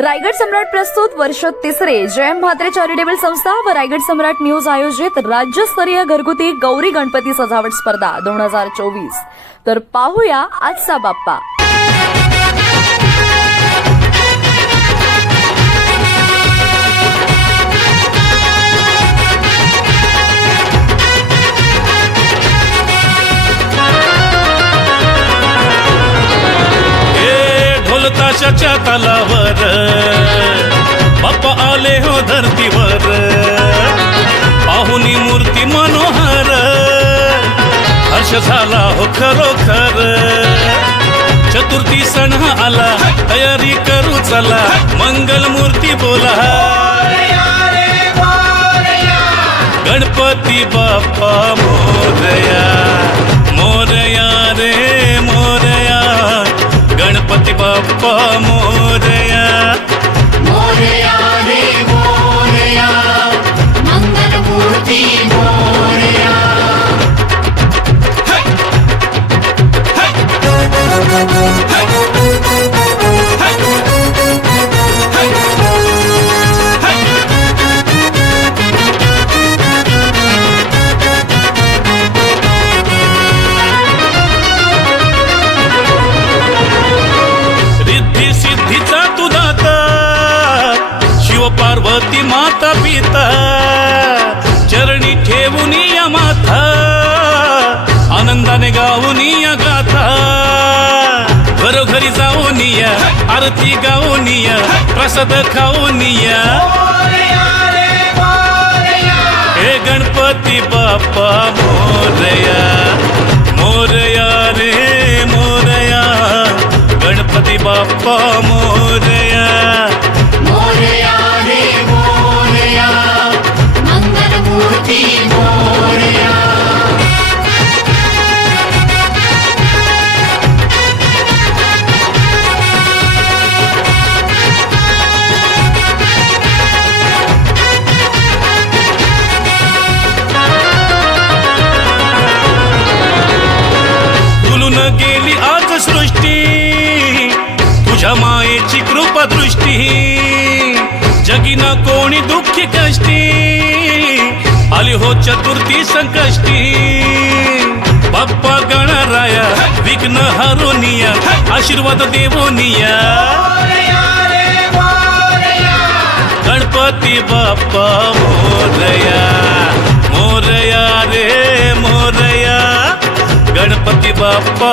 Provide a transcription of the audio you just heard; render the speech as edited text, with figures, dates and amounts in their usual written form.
रायगड सम्राट प्रस्तुत वर्ष तिसरे जयम म्हात्रे चॅरिटेबल संस्था व रायगड सम्राट न्यूज आयोजित राज्यस्तरीय घरगुती गौरी गणपती सजावट स्पर्धा 2024। तर पाहूया आजचा बाप्पा। ताशाच्या तालावर बाप्पा आले हो धरतीवर, पाहुनी मूर्ती मनोहर, हर्ष झाला हो खरोखर। चतुर्थी सण आला, तयारी करू चला, मंगल मूर्ती बोला, गणपती बाप्पा मोरया, मोरया रे मोरया, गणपती बाप्पा मोरया, मोरया रे मोरया, मंगल मूर्ती मोरया। पार्वती माता पिता चरणी ठेवून या माथा, आनंदाने गाऊन या गाथा, घरोघरी जाऊन या, आरती गाऊन या, प्रसाद खाऊन या, हे गणपती बाप्पा मोरया, मोरया रे मोरया, गणपती बाप्पा मोरया, मोरया रे मोरया, मंगल मूर्ती मोरया। फुलून गेली आज सृष्टी, तुझ्या मायेची कृपा दृष्टी, जगीना कोणी दुःखी कष्टी, आली हो चतुर्थी संकष्टी। बाप्पा गणराया विघ्न हरुनिया, आशीर्वाद देवोनिया, गणपती बाप्पा मोरया, मोरया रे मोरया, गणपती बाप्पा।